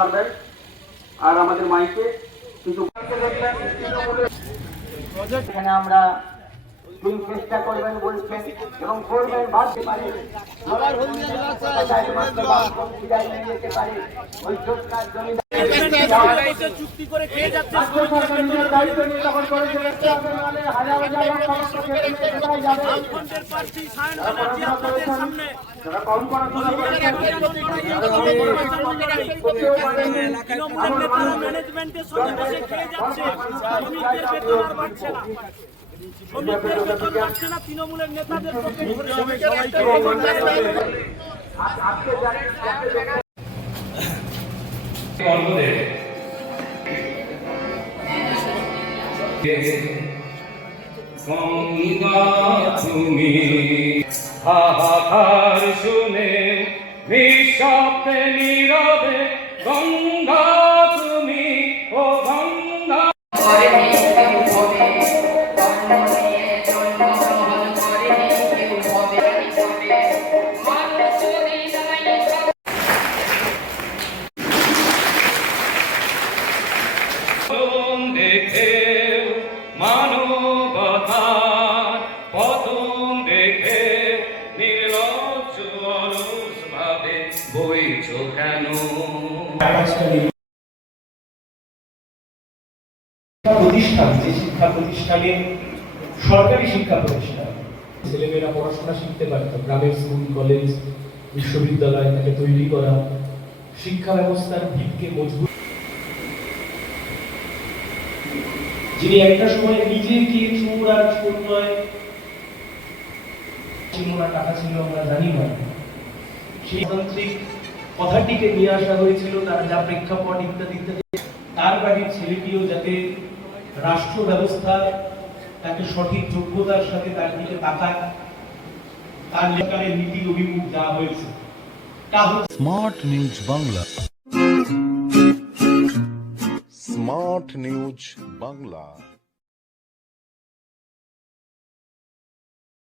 পারবেন। আর আমাদের মাইকে কিন্তু এখানে আমরা তিনি চেষ্টা করবেন বলছেন এবং করবেন ভাবতে পারে চুক্তি করে খেয়ে যাচ্ছে আপনাদের সামনে ম্যানেজমেন্টের সঙ্গে বসে খেয়ে যাচ্ছে শ্রমিকদের বেতন আর বাড়ছে না শ্রমিকদের বেতন বাড়ছে না তুমি হাহাকার শুনে নিঃশব্দে নীরবে গঙ্গা তুমি ও গঙ্গা। প্রতিষ্ঠান শিক্ষা প্রতিষ্ঠানে, সরকারি শিক্ষা প্রতিষ্ঠান। ছেলেমেয়েরা পড়াশোনা শিখতে স্কুল কলেজ বিশ্ববিদ্যালয় তাকে তৈরি করা। শিক্ষা ব্যবস্থার ভিতকে মজবুত যিনি একটা সময় নিজে গিয়ে চোর আর চোর নয় টাকা ছিল, আমরা জানি না। সেই তান্ত্রিক কথাটিকে নিয়ে আসা হয়েছিল, তার যা প্রেক্ষাপট ইত্যাদি ইত্যাদি। তার বাড়ির ছেলেটিও যাতে রাষ্ট্র ব্যবস্থা, তাকে সঠিক যোগ্যতার সাথে তার দিকে তাকায়, তার সরকারের নীতি অভিমুখ যা হয়েছে, তা হচ্ছে smart news Bangla smart news Bangla